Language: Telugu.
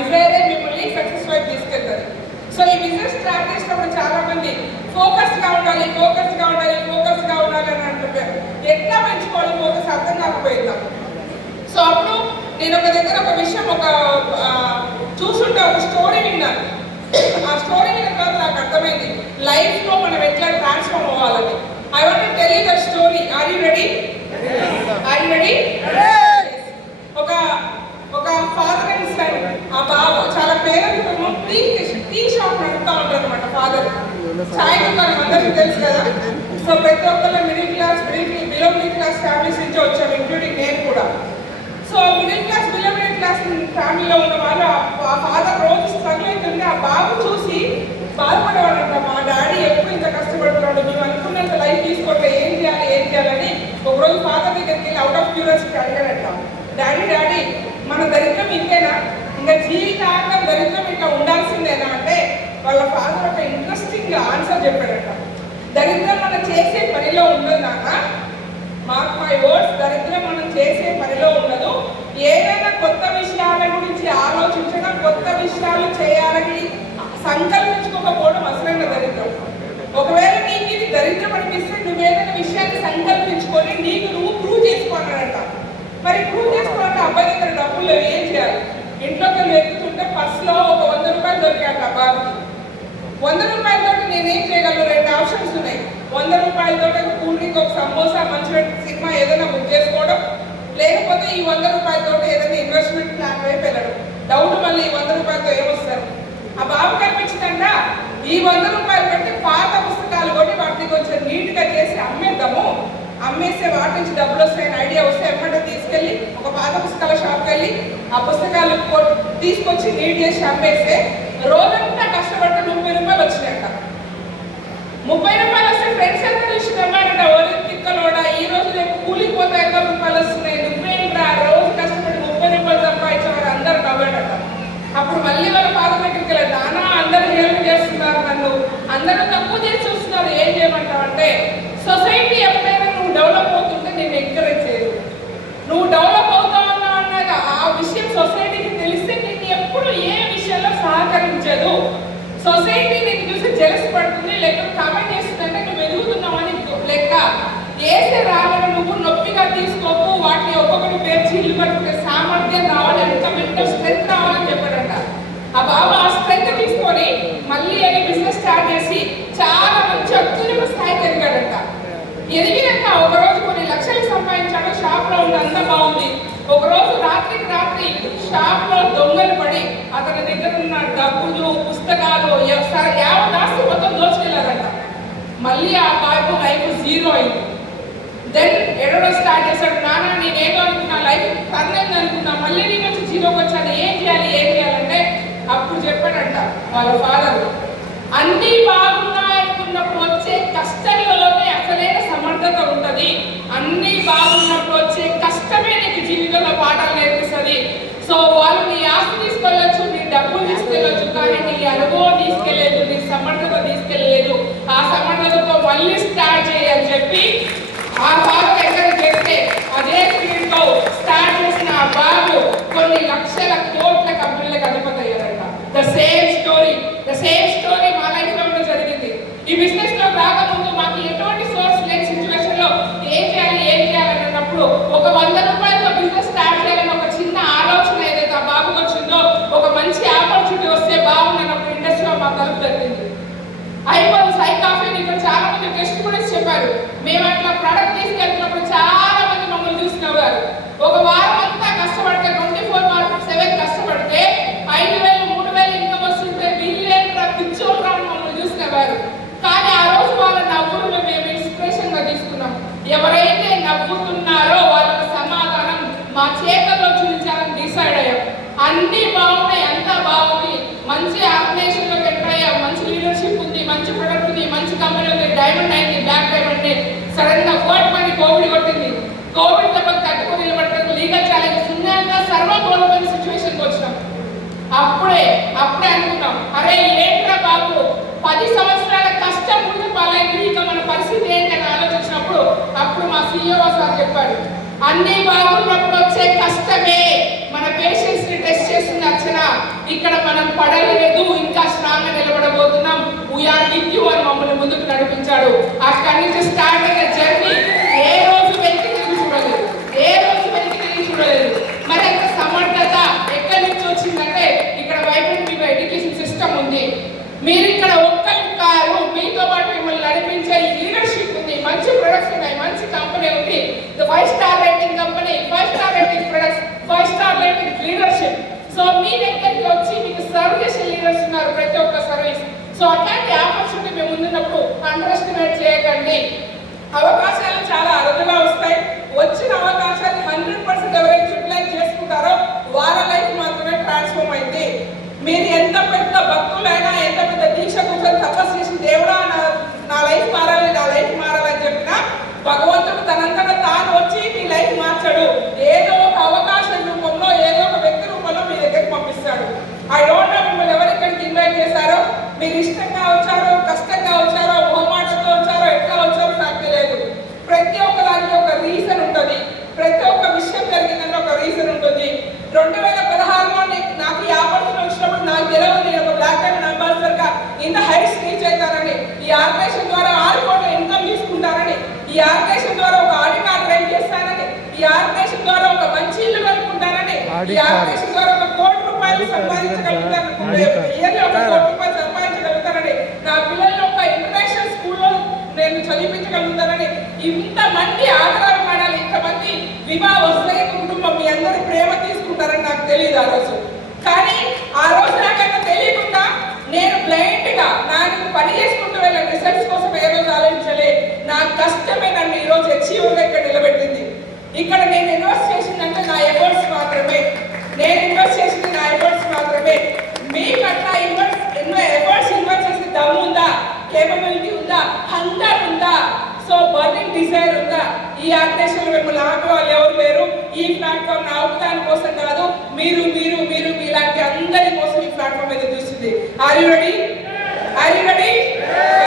డిజైరే మిమ్మల్ని సక్సెస్ వైపు తీసుకెళ్తుంది. సో ఈ బిజినెస్ స్టార్ట్ చేసినప్పుడు చాలా మంది ఫోకస్గా ఉండాలి అని అంటుంటారు. ఎట్లా పెంచుకోవాలి ఫోకస్ అర్థం కాకపోయిందా? సో అప్పుడు నేను ఒక దగ్గర ఒక విషయం చూసుంటే ఒక స్టోరీ విన్నాను. ఆ స్టోరీ విన్న తర్వాత నాకు అర్థమైంది లైఫ్లో మనం ఎట్లా ట్రాన్స్ఫార్మ్ అవ్వాలని. I want to tell you that story. Are you ready? ఒక ఫాదర్ అండ్ సన్, ఆ బాబు చాలా పేరెంట్స్ టీ షాప్ నడుపుతా ఉంటారు అనమాట. ఫాదర్ ఛాయ్ దుకాణం అందరికీ తెలుసు కదా. సో ప్రతి ఒక్కళ్ళు బిలో మిడిల్ క్లాస్ ఫ్యామిలీస్ నుంచి వచ్చాము, ఇంక్లూడింగ్ నేను కూడా. సో బిలో మిడిల్ క్లాస్ ఫ్యామిలీలో ఉన్న వాళ్ళు ఆ ఫాదర్ రోజు స్ట్రగుల్ అవుతుంటే ఆ బాబు చూసి బాధపడేవాడంట. మా డాడీ ఎప్పుడు ఇంత కష్టపడుతున్నాడు, మేము అనుకున్నంత లైఫ్ తీసుకోవట్లే, ఏం చేయాలని ఒకరోజు ఫాదర్ దగ్గరికి వెళ్ళి అవుట్ ఆఫ్ క్యూరియాసిటీ అడిగాడంట, డాడీ మన దరిద్రం ఇంతేనా, ఇంకా జీవితాంతం దరిద్రం ఇట్లా ఉండాల్సిందేనా అంటే వాళ్ళ ఫాదర్ ఒక ఇంట్రెస్టింగ్ ఆన్సర్ చెప్పాడంట. దరిద్రం మనం చేసే పనిలో ఉండదు నాన్న, మార్క్ మై వర్డ్స్, దరిద్రం మనం చేసే పనిలో ఉండదు. ఏదైనా కొత్త విషయాల గురించి ఆలోచించడం, కొత్త విషయాలు చేయాలని సంకల్పించుకోకపోవడం అసలైన దరిద్రం. ఒకవేళ నీకు ఇది దరిద్రం అనిపిస్తే నువ్వేదైనా విషయాన్ని సంకల్పించుకొని నీకు నువ్వు ప్రూవ్ చేసుకోవాలంట. మరి ప్రూవ్ చేసుకోవాలంటే అబ్బాయి దగ్గర డబ్బులు లేవు, ఏం చేయాలి? ఇంట్లోకి వెతుకుతుంటే పర్సులో ఒక 100 రూపాయలు దొరికాక బాబుకి. 100 రూపాయలతో నేనేం చేయగలను? 2 ఆప్షన్స్ ఉన్నాయి. 100 రూపాయలతో కూల్ డ్రింక్, ఒక సమోసా, మంచి సినిమా ఏదైనా బుక్ చేసుకోవడం, లేకపోతే ఈ 100 రూపాయలతో ఏదైనా ఇన్వెస్ట్మెంట్ ప్లాన్ వైపు వెళ్ళడం. డౌట్ మళ్ళీ ఈ 100 రూపాయలతో ఏమొస్తారు? ఆ బాబు కనిపించిందంట, ఈ 100 రూపాయలు పెట్టి పాత పుస్తకాలు కొట్టి వాటిని కొంచెం నీట్గా చేసి అమ్మేద్దాము, అమ్మేస్తే వాటి నుంచి డబ్బులు వస్తాయని ఐడియా వస్తే ఎమ్మటే తీసుకెళ్ళి ఒక పాత పుస్తకాల షాప్కి వెళ్ళి ఆ పుస్తకాలు తీసుకొచ్చి నీట్ చేసి అమ్మేస్తే రోజంతా కష్టపడితే 30 రూపాయలు వచ్చినాయంట. 30 రూపాయలు వస్తే ఫ్రెండ్స్ అంతా చూసి నమ్మారంట, ఓరి తిక్కలోడా, ఈ రోజు రేపు కూలికి పోతే 5 రూపాయలు వస్తున్నాయి, నువ్వేంట్రా రోజు కష్టపడి 30 రూపాయలు సంపాదించామని అందరూ నవ్వాడట. అప్పుడు మళ్ళీ వాళ్ళ ఫాదర్ దగ్గరికి వెళ్ళారు, నాన్న అందరూ హెల్ప్ చేస్తున్నారు, నన్ను అందరూ తక్కువ చేసి చూస్తున్నారు, ఏం చేయమంటావు అంటే, సొసైటీ ఎప్పుడైనా నువ్వు డెవలప్ అవుతుంటే నేను ఎంకరేజ్ చేయదు. నువ్వు డెవలప్ అవుతావు అన్నాక ఆ విషయం సొసైటీకి తెలిస్తే నేను ఎప్పుడు ఏ విషయంలో సహకరించదు. సొసైటీ నీకు చూసి జెలస్ పడుతుంది, లేకపోతే కామెంట్ చేస్తుందంటే నువ్వు ఎదుగుతున్నావని లెక్క. ఏసే రావాలని నువ్వు నొప్పిగా తీసుకోకు, వాటిని ఒక్కొక్కటి పేర్చి ఇల్లు పట్టుకునే సామర్థ్యం రావాలి, ఎంత మెంటల్ స్ట్రెంత్ రావాలని చెప్పాడంట. ఆ బాబా ఆ స్ట్రెంత్ తీసుకొని మళ్ళీ అని బిజినెస్ స్టార్ట్ చేసి చాలా మంచి అత్యున్నత స్థాయికి ఎదిగాడంట. ఎదిగినాక ఒకరోజు కొన్ని లక్షలు సంపాదించాడు, షాప్లో ఉండి అంతా బాగుంది. ఒకరోజు రాత్రికి రాత్రి షాప్లో దొంగలు పడి అతని దగ్గర ఉన్న డబ్బులు, పుస్తకాలు, యావదాస్తి మొత్తం దోచుకెళ్ళారంట. మళ్ళీ ఆ బాబు లైఫ్ జీరో అయింది. దెన్ ఎడవడం స్టార్ట్ చేశాడు, నాన్న నేనేదో అనుకున్నా, లైఫ్ టర్న్ అయింది అనుకున్నా, మళ్ళీ నేను వచ్చి జీరోకి వచ్చాను, ఏం చేయాలంటే అప్పుడు చెప్పాడంట వాళ్ళ ఫాదర్, అన్నీ బాగున్నాయనుకున్నప్పుడు వచ్చే కష్టంలోనే అసలైన సమర్థత ఉంటుంది, అన్నీ బాగున్నప్పుడు వచ్చే కష్టమే నీకు జీవితంలో పాఠాలు నేర్పిస్తుంది. సో వాళ్ళు నీ ఆస్తి తీసుకెళ్ళొచ్చు, నీ డబ్బులు తీసుకెళ్ళొచ్చు, కానీ నీ అనుభవం తీసుకెళ్ళలేదు, నీ సమర్థత తీసుకెళ్ళలేదు. ఆ సమర్థతతో మళ్ళీ స్టార్ట్ చేయని చెప్పి ఆ ఫాదర్ ఎంకరేజ్ చేస్తే అదే స్పీడ్తో స్టార్ట్ చేసిన ఆ బాబు కొన్ని లక్షల కోట్ల కంపెనీలకు అధిపతి అయ్యారంట. ద సేమ్ స్టోరీ మా లైఫ్ లో కూడా జరిగింది. ఈ బిజినెస్ లో రాకముందు మాకు ఎటువంటి సోర్స్ లేని సిచ్యువేషన్ లో ఏం చేయాలి అన్నప్పుడు ఒక 100 రూపాయలతో బిజినెస్ స్టార్ట్ చేయాలని ఒక చిన్న ఆలోచన ఏదైతే ఆ బాబుకి వచ్చిందో, ఒక మంచి ఆపర్చునిటీ వస్తే బాగుందన్నప్పుడు ఇండస్ట్రీలో మా తలుపు తగ్గింది. అయిపోయి సైకాఫీ ఇక్కడ చాలా మంది టెస్ట్ కూడా చెప్పారు. మేము అట్లా ప్రొడక్ట్ తీసుకెళ్తున్నప్పుడు చాలా మంది మమ్మల్ని చూసి నవ్వారు. ఒక వారం అంతా కష్టపడితే 24/7 కష్టపడితే 5,000 3,000 ఇన్కమ్ వస్తుంటే వీళ్ళేంట్రా పిచ్చోళ్ళరా మమ్మల్ని చూసి నవ్వారు. కానీ ఆ రోజు వాళ్ళ నవ్వులు మేము ఇన్స్పిరేషన్ గా తీసుకున్నాం. ఎవరైతే నవ్వుతున్నారో వాళ్ళకి సమాధానం మా చేతల్లో చూపించాలని డిసైడ్ అయ్యాం. అన్ని బాగున్నాయి, అంతా బాగుంది, మంచి ఆర్గనైజేషన్ లో ఎంటర్ అయ్యాం, మంచి లీడర్షిప్ ఉంది, మంచి ప్రొడక్ట్ ఉంది, మంచి కంపెనీ ఉంది, డైమండ్ అయింది, బ్లాక్ డైమండ్. సడన్ గా కోవిడ్ కొట్టింది. కోవిడ్ తట్టుకొని నిలబడటం లీగల్ ఛాలెంజ్ సున్నంగా సర్వకోల్పోయిన సిచ్యువేషన్కి వచ్చినాం. అప్పుడే అనుకున్నాం, అరే ఏంట్రా బాబు 10 సంవత్సరాల కష్టం ముందు పాలైంది, ఇక మన పరిస్థితి ఏంటి అని ఆలోచించినప్పుడు అప్పుడు మా CEO సార్ చెప్పాడు, అన్ని బాగున్నప్పుడు వచ్చే కష్టమే మన పేషెన్స్ ని టెస్ట్ చేస్తుంది అర్చన. ఇక్కడ మనం పడలేదు, ఇంకా స్ట్రాంగ్ గా నిలబడబోతున్నాం. వీఆర్ విత్ యు అని మమ్మల్ని ముందుకు నడిపించాడు. అక్కడి నుంచి స్టార్ట్ అయిన జర్నీ ఏ రోజు వెనక్కి తిరిగి చూడలేదు, ఏ రోజు వెనక్కి తిరిగి చూడలేదు. మరి అంత సమర్థత ఎక్కడి నుంచి వచ్చిందంటే ఇక్కడ వైబ్రెంట్ మీకు ఎడ్యుకేషన్ సిస్టమ్ ఉంది. మీరు ఇక్కడ ఒక్కరు కారు, మీతో పాటు మిమ్మల్ని నడిపించే లీడర్షిప్ ఉంది, మంచి ప్రొడక్ట్స్ ఉన్నాయి, మంచి కంపెనీ ఉంది, 5 star rating company, 5 star rating products, 5 star rating leadership. So మీ దగ్గరికి వచ్చి మీకు సర్వ్ చేసే లీడర్స్ ఉన్నారు ప్రతి ఒక్క సర్వీస్. సో అట్లాంటి ఆపర్చునిటీ మేము ముందున్నప్పుడు అండర్ ఎస్టిమేట్ చేయకండి. అవకాశాలు చాలా అరుదుగా వస్తాయి. వచ్చిన అవకాశాన్ని 100% ఎవరైతే యూటిలైజ్ చేసుకుంటారో వారి లైఫ్ మాత్రమే ట్రాన్స్ఫార్మ్ అయింది. మీరు ఎంత పెద్ద భక్తులైనా, ఎంత పెద్ద దీక్ష కూర్చొని తపస్సు చేసి దేవుడా నా లైఫ్ మారాలి, నా లైఫ్ మారాలని చెప్పినా భగవంతుడు తనంతట తాను వచ్చి మీ లైఫ్ మార్చాడు. ఏదో ఒక అవకాశం రూపంలో, ఏదో ఒక వ్యక్తి రూపంలో మీ దగ్గరికి పంపిస్తాడు. ఐ డోంట్ నో మిమ్మల్ని ఎవరు ఇక్కడికి ఇన్వైట్ చేశారో, మీరు ఇష్టంగా వచ్చారో, కష్టంగా వచ్చారో, మొహమాటంతో వచ్చారో, ఎట్లా వచ్చారో నాకు తెలియదు. ప్రతి ఒక్క దానికి ఒక రీజన్ ఉంటుంది. ప్రతి ఒక్క విషయం జరిగిందని ఒక రీజన్ ఉంటుంది. 2016లో నాకు ఈ ఆపర్చునిటీ వచ్చినప్పుడు నాకు తెలియదు నేను ఒక బ్లాక్ డైమండ్ అంబాసిడర్ గా ఇంత హైట్స్ రీచ్ అవుతానని, ఈ ఆర్గనైజేషన్ ద్వారా 6 కోట్ల ఇన్కమ్ తీసుకుంటానని, ఈ ఆర్గనైజేషన్ ద్వారా ఒక ఆడి కార్ డ్రైవ్ చేస్తానని, ఈ ఆర్గనైజేషన్ ద్వారా ఒక మంచి ఇల్లు కనుక్కుంటానని, ఈ ఆర్గనైజేషన్ ద్వారా ఒక 1 కోటి రూపాయలు సంపాదించగలుగుతానని, ఇయర్లీ 1 కోటి రూపాయలు సంపాదించగలుగుతానని, నా పిల్లల్ని ఒక ఇంటర్నేషనల్ స్కూల్లో నేను చదివించగలుగుతానని, ఇంతమంది ఆదరాభిమానాలు, ఇంతమంది వివాహ వస్తున్న కుటుంబం మీ అందరి ప్రేమ తీసుకుంటారని నాకు తెలియదు ఆ రోజు. కానీ ఆ రోజు నాకైనా తెలియకుండా నేను బ్లైండ్ గా నాకు పని చేసుకుంటూ వెళ్ళాను. రిజల్ట్స్ కోసం ఏ రోజు ఆలోచించలే. నా కష్టమే నన్ను ఈ రోజు అచీవ్ గా ఇక్కడ నిలబెట్టింది. ఇక్కడ నేను ఇన్వెస్ట్ చేసిందంటే నా ఎఫర్ట్స్ మాత్రమే. నేను ఇన్వెస్ట్ చేసింది నా ఎఫర్ట్స్ మాత్రమే. మీకు అట్లా ఎఫర్ట్స్ ఇన్వెస్ట్ చేసే దమ్ము ఉందా, కేపబిలిటీ ఉందా, హంగర్ ఉందా, సో బర్నింగ్ డిజైర్ ఉందా? ఈ ఆర్గనైజేషన్ మిమ్మల్ని ఆపే వాళ్ళు ఎవరు లేరు. ఈ ప్లాట్ఫామ్ ఆపుదాని కోసం కాదు, మీరు మీరు మీరు మీలాంటి అందరి కోసం ఈ ప్లాట్ఫామ్ మీద చూస్తుంది. Are you ready?